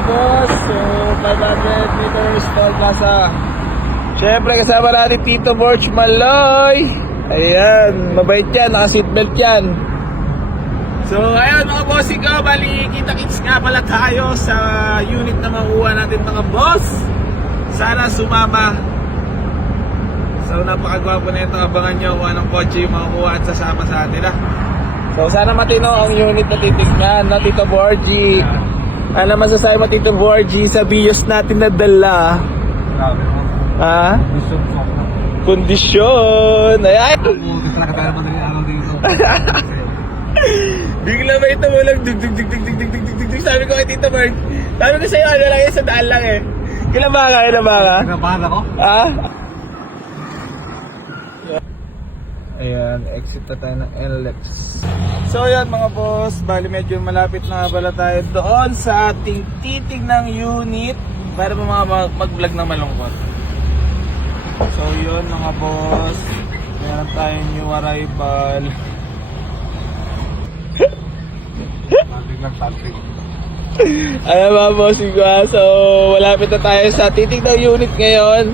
mga boss. So, 500 meters Toll Plaza. Siyempre, kasama natin Tito Borch Maloy. Ayan, mabait yan, naka-seatbelt yan. So, ayun mga bossing ko, bali, kita-kits nga pala tayo sa unit na makuha natin mga boss. Sana sumama. So, napakagwapo na ito. Abangan nyo kung anong kotse yung makukuha at sasama sa atin, ha. So, sana matino ang unit na titignan, no, Tito Borgie. Ano masasabi mo, Tito Borgie, sa bios natin na dala? Ha? Kondisyon. Ay! Bigla ba ito mo lang dug. Sabi ko kay Tito Borgie, sabi ko sa'yo, ano lang yun, sa daan lang eh. Kinabahan ka? Kinabahan ako? Ha? Ayan, exit na tayo ng NLEX. So yan mga boss, bali medyo malapit na pala tayo doon sa ating titig ng unit para pa mga mag-vlog na malungkot. So yun mga boss, meron tayong new arrival. Ayan mga boss, so malapit na tayo sa titig ng unit ngayon.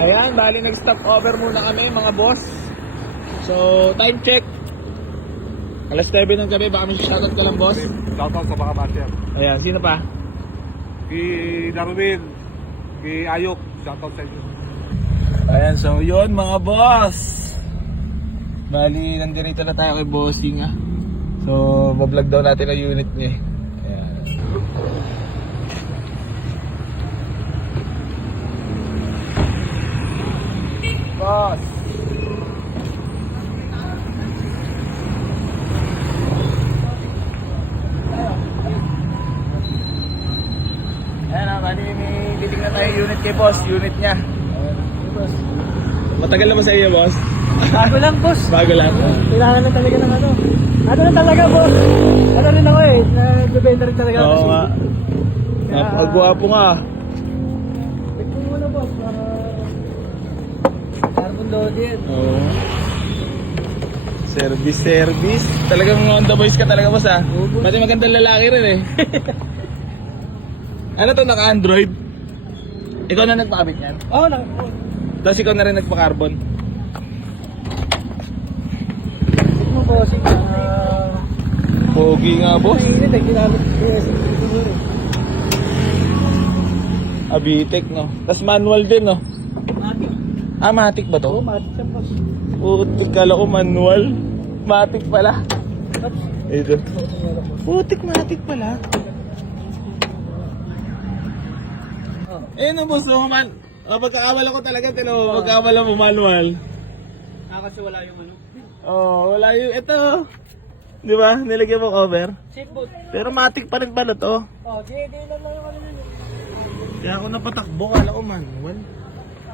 Ayan, bali nag-stop over muna kami mga boss. So, time check. Alas 9 ng gabi, baka may shoutout ka lang, boss. Shoutout sa mga master. Ayan, sino pa? Kay Darwin, kay Ayok, shoutout sa inyo. Ayan, so yun mga boss. Bali, nandito na tayo kay bossing, ah. So, bablog daw natin ang unit niya. Ayan. Boss. Ayan, bali may titignan tayo unit kay boss, unit niya. Boss. Matagal na ba sa iyo, boss? Bago lang, boss. Bago lang. Kailangan na talaga ng ano. Ano na talaga, boss? Ano rin ako eh. Nag-benda rin talaga. Oo nga. Napakagwapo nga. Check mo muna, boss. Carbon load yan. Oo. Service. Talagang on the voice ka talaga, boss, ah. Pati magandang lalaki rin eh. Ano to, naka-Android? Ikaw na nagpakabit yan? Oo lang. Tapos ikaw na rin nagpa-carbon? Check mo, boss. Pogi nga, boss. Mainit eh. Ginamit ko yung siguro. Abitek, no? Tapos manual din, no? Matic. Ah, matic ba to? Oo, matic siya, boss. Putik, kala ko manual. Matic pala. Ba't? Ito. Putik, matic pala. Eh, no, boss, no, man. Pagkakawala ko talaga, pagkakawala mo manual. Kasi wala yung ano. Oh, wala yung, ito. Di ba? Nilagyan mo cover. Seatboat. Pero matic pa rin pala to. Oh, di lang yung ano yun. Kaya ako napatakbo, kala ko manual.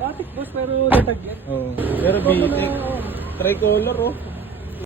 Matic, boss, pero latag yan. Oh, pero bitik. Tricolor, oh.